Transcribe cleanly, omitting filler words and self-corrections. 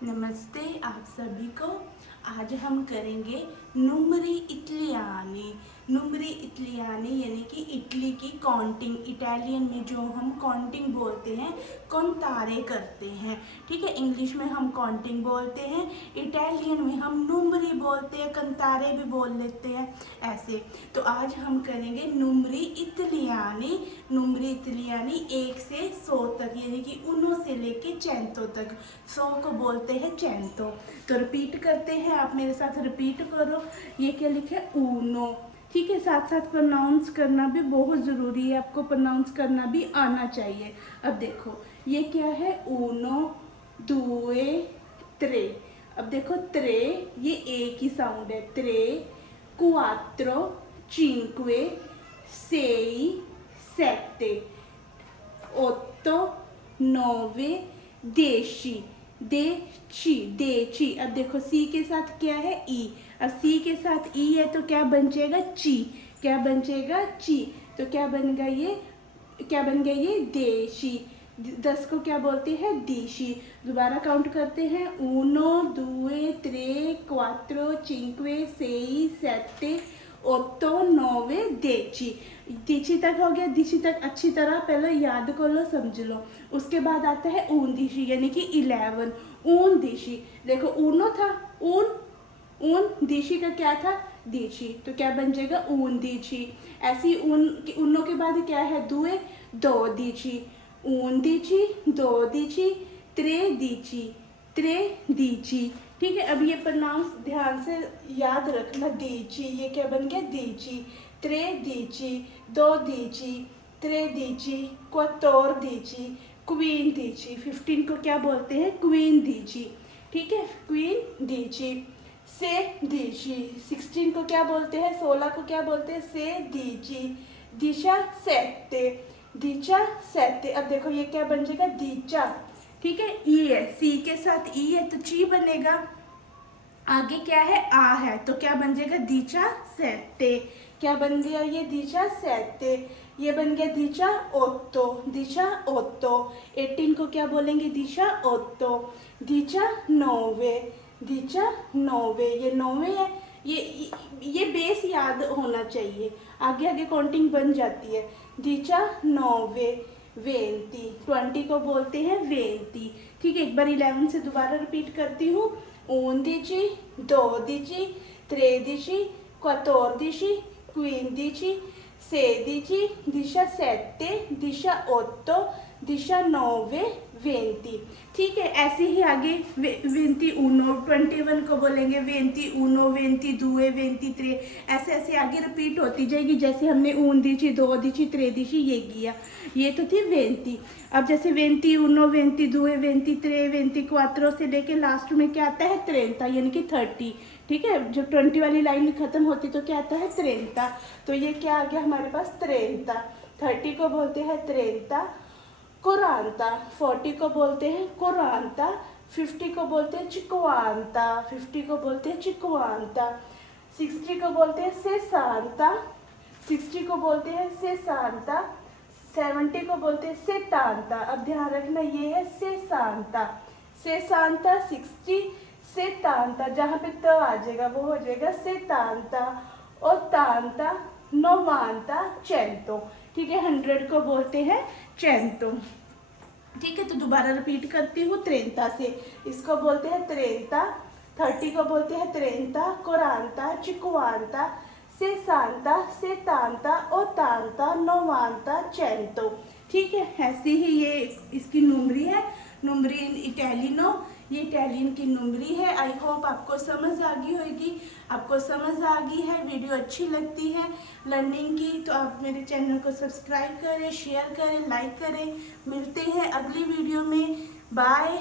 नमस्ते आप सभी को। आज हम करेंगे नुमरी इटलियानी। नुमरी इटलियानी यानी कि इटली की काउंटिंग। इटालियन में जो हम काउंटिंग बोलते हैं, कौंतारे करते हैं, ठीक है। इंग्लिश में हम काउंटिंग बोलते हैं, इटालियन में हम नुमरी बोलते हैं, कंतारे भी बोल लेते हैं ऐसे। तो आज हम करेंगे नुमरी इटलियानी। नुमरी इटलियानी 1 से 100 तक, यानी कि उनो से लेके चेंतो तक। 100 को बोलते हैं चेंतो। तो रिपीट करते हैं, आप मेरे साथ रिपीट करो। ये क्या लिखे? ऊनो, ठीक है। साथ साथ प्रोनाउंस करना भी बहुत ज़रूरी है, आपको प्रोनाउंस करना भी आना चाहिए। अब देखो ये क्या है? ऊनो, दुए, त्रे। अब देखो त्रे, ये एक ही साउंड है। त्रे, क्वात्रो, चिंक्वे, सेई, सेटे, ओत्तो, नोवे, देशी। देची, देची। अब देखो सी के साथ क्या है? ई। अब सी के साथ ई है तो क्या बन जाएगा? ची। क्या बन जाएगा? ची। तो क्या बन गया ये? क्या बन गया ये? देशी। 10 को क्या बोलते हैं? देशी। दोबारा काउंट करते हैं। ऊनो, दुए, त्रे, क्वात्रो, चिंक्वे, सेई, सेटे, ओत्तो, नोवे, देची। देची तक हो गया। देची तक अच्छी तरह पहले याद कर लो, समझ लो। उसके बाद आता है ऊनदिशी, यानी कि 11। ऊनदिशी। देखो ऊनो था, ऊन, ऊन दिशी का क्या था? दिशी। तो क्या बन जाएगा? ऊन दिशी। ऐसी ऊनो के बाद क्या है? दुए, दो दिशी। ऊन दिशी, दो दिशी, त्रे दिशी, त्रे दिशी, ठीक है। अब ये प्रोनाउंस ध्यान से याद रखना। दीची, ये क्या बन गया? दीची। त्रे दीची, दो दीची, त्रे दीची, क्वतोर दीची, क्वीन दीची। 15 को क्या बोलते हैं? क्वीन दीची, ठीक है। क्वीन दीची। से दीची। 16 को क्या बोलते हैं? 16 को क्या बोलते हैं? से दीची। दिशा सेते, दिशा सेते। अब देखो ये क्या बन जाएगा? दीचा, ठीक है। ई है, सी के साथ ई है तो ची बनेगा। आगे क्या है? आ है तो क्या बन जाएगा? दीचा सेते। क्या बन गया ये? दीचा सेते। ये बन गया दीचा ओत्तो, दीचा ओत्तो। 18 को क्या बोलेंगे? दीचा ओत्तो। दीचा नोवे, दीचा नोवे। ये नोवे है। ये बेस याद होना चाहिए, आगे आगे काउंटिंग बन जाती है। दीचा नोवे, वेंती। 20 को बोलते हैं वेंती, ठीक है। एक बार 11 से दोबारा रिपीट करती हूँ। 11, 12, 13, 14, 15, 16, 17, 18, 19, 20, ठीक है। ऐसे ही आगे वेंती ऊनो, 21 को बोलेंगे वेंती ऊनो, वेंती दुए, वेंती त्रे। ऐसे ऐसे आगे रिपीट होती जाएगी, जैसे हमने 11, 12, 13 ये किया। ये तो थी वेंती। अब जैसे वेंती ऊनो, वेंती दुए, वेंती त्रे, वेंती क्वात्रो से लेके लास्ट में क्या आता है? त्रेंता, यानी कि 30, ठीक है। जब 20 वाली लाइन खत्म होती तो क्या आता है? त्रेंता। तो ये क्या आ गया हमारे पास? त्रेंता। 30 को बोलते हैं त्रेंता, कोरांता। 40 को बोलते हैं कोरांता। 50 को बोलते हैं चिक्वांता, 50 को बोलते हैं चिक्वांता। 60 को बोलते हैं सेसांता, 60 को बोलते हैं सेसांता। 70 को बोलते हैं सेतांता। अब ध्यान रखना ये है सेसांता, सेसांता 60, सेतांता। जहाँ पे त आ जाएगा वो हो जाएगा सेतांता, और तांता, नोवांता, चेंतो, ठीक है। 100 को बोलते हैं चेंतो, ठीक है। तो दोबारा रिपीट करती हूँ। त्रेंता से इसको बोलते हैं त्रेंता। 30 को बोलते हैं त्रेंता, कोरांता, चिक्वांता, सेसांता, सेतांता, ओतांता, नोवांता, चेंतो, ठीक है। ऐसी ही ये इसकी नुमरी है, नुमरी इन इटालियनो। ये इटालियन की नुमरी है। आई होप आपको समझ आ गई होगी। आपको समझ आ गई है, वीडियो अच्छी लगती है लर्निंग की तो आप मेरे चैनल को सब्सक्राइब करें, शेयर करें, लाइक करें। मिलते हैं अगली वीडियो में। बाय।